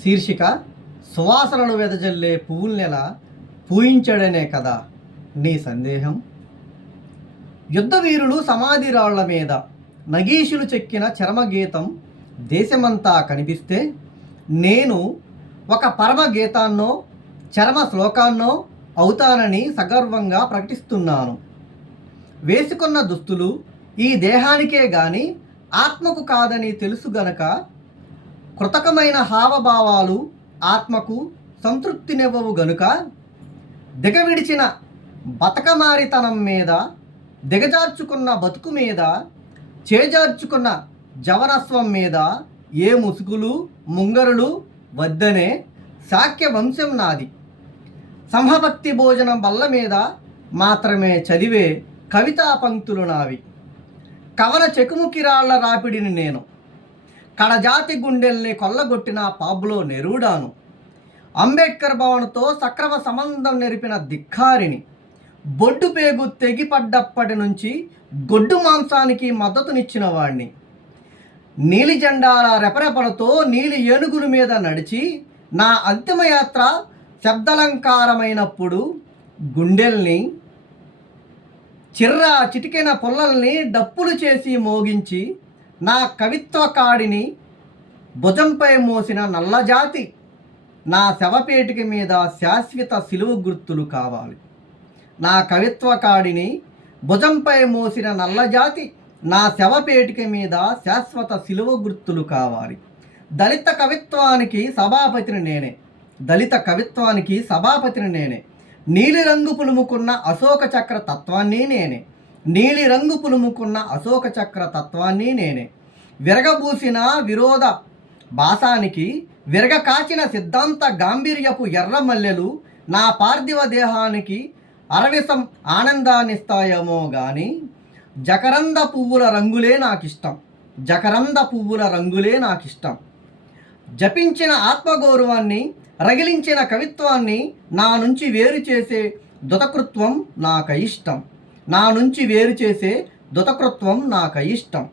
శీర్షిక సువాసనలు వెదజల్లే పువ్వుల నెల పూయించాడనే కదా నీ సందేహం. యుద్ధవీరులు సమాధి రాళ్ల మీద నగీషులు చెక్కిన చరమగీతం దేశమంతా కనిపిస్తే నేను ఒక పరమగీతాన్నో చరమ శ్లోకాన్నో అవుతానని సగర్వంగా ప్రకటిస్తున్నాను. వేసుకున్న దుస్తులు ఈ దేహానికే గాని ఆత్మకు కాదని తెలుసు గనక కృతకమైన హావభావాలు ఆత్మకు సంతృప్తినివ్వవు గనుక దిగవిడిచిన బతకమారితనం మీద దిగజార్చుకున్న బతుకు మీద చేజార్చుకున్న జవనస్వం మీద ఏ ముసుగులు ముంగరులు వద్దనే శాక్య వంశం నాది. సంహభక్తి భోజనం బల్ల మీద మాత్రమే చదివే కవితా పంక్తులు నావి. కవన చెకుముకిరాళ్ల రాపిడిని నేను. కడజాతి గుండెల్ని కొల్లగొట్టిన పాబ్లో నెరూడాను. అంబేద్కర్ భవన్తో సక్రమ సంబంధం నెరిపిన ధిక్కారిని. బొడ్డు పేగు తెగిపడ్డప్పటి నుంచి గొడ్డు మాంసానికి మద్దతునిచ్చిన వాడిని. నీలి జెండాల రెపరెపలతో నీలి ఏనుగుల మీద నడిచి నా అంతిమయాత్ర శబ్దలంకారమైనప్పుడు గుండెల్ని చిర్రా చిటికెన పుల్లల్ని డప్పులు చేసి మోగించి నా కవిత్వ కాడిని భుజంపై మోసిన నల్లజాతి నా శవపేటిక మీద శాశ్వత సిలువ గుర్తులు కావాలి. నా కవిత్వ కాడిని భుజంపై మోసిన నల్లజాతి నా శవపేటిక మీద శాశ్వత సిలువ గుర్తులు కావాలి. దళిత కవిత్వానికి సభాపతిని నేనే. దళిత కవిత్వానికి సభాపతిని నేనే. నీలిరంగు పులుముకున్న అశోక చక్ర తత్వాన్ని నేనే. నీలిరంగు పులుముకున్న అశోక చక్ర తత్వాన్ని నేనే. విరగబూసిన విరోధ భాసానికి విరగ కాచిన సిద్ధాంత గాంభీర్యపు ఎర్ర మల్లెలు నా పార్థివ దేహానికి అరవిసం ఆనందాన్నిస్తాయేమో గాని జకరంద పువ్వుల రంగులే నాకిష్టం. జకరంద పువ్వుల రంగులే నాకిష్టం. జపించిన ఆత్మగౌరవాన్ని రగిలించిన కవిత్వాన్ని నా నుంచి వేరు చేసే దుతకృత్వం నాకు ఇష్టం. నా నుంచి వేరు చేసే దుతకృత్వం నాకు ఇష్టం.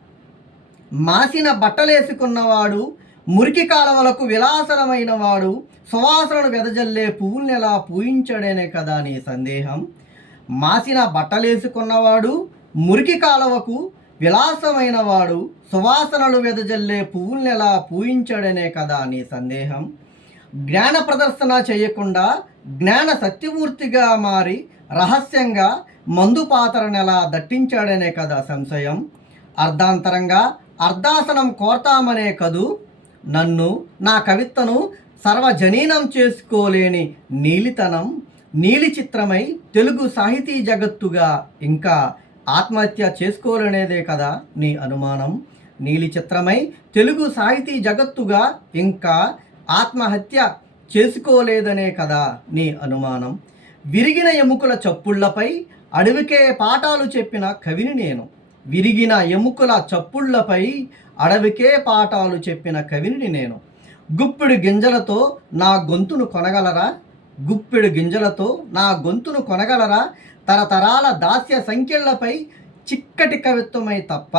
మాసిన బట్టలేసుకున్నవాడు మురికి కాలవలకు విలాసనమైన వాడు సువాసనను వెదజల్లే పువ్వుల్ని ఎలా పూయించాడనే కదా నీ సందేహం. మాసిన బట్టలేసుకున్నవాడు మురికి కాలవకు విలాసమైన వాడు సువాసనలు వెదజల్లే పువ్వుల్ని ఎలా పూయించాడనే కదా నీ సందేహం. జ్ఞాన ప్రదర్శన చేయకుండా జ్ఞాన సత్యమూర్తిగా మారి రహస్యంగా మందు పాత్రనెలా దట్టించాడనే కదా సంశయం. అర్ధాంతరంగా అర్ధాసనం కోరతామనే కదూ నన్ను నా కవిత్వను సర్వజనీనం చేసుకోలేని నీలితనం నీలి చిత్రమై తెలుగు సాహితీ జగత్తుగా ఇంకా ఆత్మహత్య చేసుకోలేనేదే కదా నీ అనుమానం. నీలి చిత్రమై తెలుగు సాహితీ జగత్తుగా ఇంకా ఆత్మహత్య చేసుకోలేదనే కదా నీ అనుమానం. విరిగిన ఎముకల చప్పుళ్లపై అడవికే పాఠాలు చెప్పిన కవిని నేను. విరిగిన ఎముకల చప్పుళ్లపై అడవికే పాఠాలు చెప్పిన కవిని నేను. గుప్పెడు గింజలతో నా గొంతును కొనగలరా? గుప్పెడు గింజలతో నా గొంతును కొనగలరా? తరతరాల దాస్య సంఖ్యలపై చిక్కటి కవిత్వమై తప్ప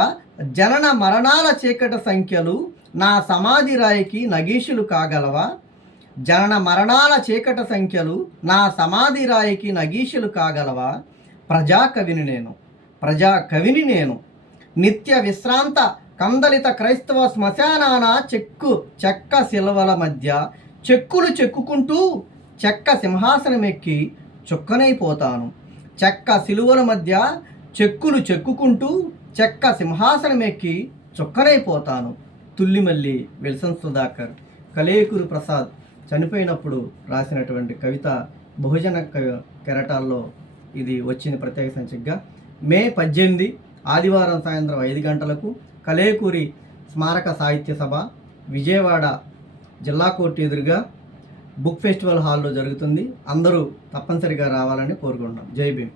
జనన మరణాల చీకటి సంఖ్యలు నా సమాధి రాయికి నగీషులు కాగలవా? జనన మరణాల చీకటి సంఖ్యలు నా సమాధి రాయికి నగీషులు కాగలవా? ప్రజాకవిని నేను. ప్రజాకవిని నేను. నిత్య విశ్రాంత కందలిత క్రైస్తవ శ్మశానాన చెక్క శిలవల మధ్య చెక్కులు చెక్కుకుంటూ చెక్క సింహాసనమెక్కి చుక్కనైపోతాను. చెక్క శిలువల మధ్య చెక్కులు చెక్కుకుంటూ చెక్క సింహాసనమెక్కి చుక్కనైపోతాను. తుల్లిమల్లి విల్సన్ సుధాకర్. కలేకూరు ప్రసాద్ చనిపోయినప్పుడు రాసినటువంటి కవిత బహుజన కెరటాల్లో ఇది వచ్చింది ప్రత్యేక సంచికగా. మే 18 ఆదివారం సాయంత్రం 5 గంటలకు కలేకూరి స్మారక సాహిత్య సభ విజయవాడ జిల్లా కోర్టు ఎదురుగా బుక్ ఫెస్టివల్ హాల్లో జరుగుతుంది. అందరూ తప్పనిసరిగా రావాలని కోరుకుంటున్నాం. జై భీమ్.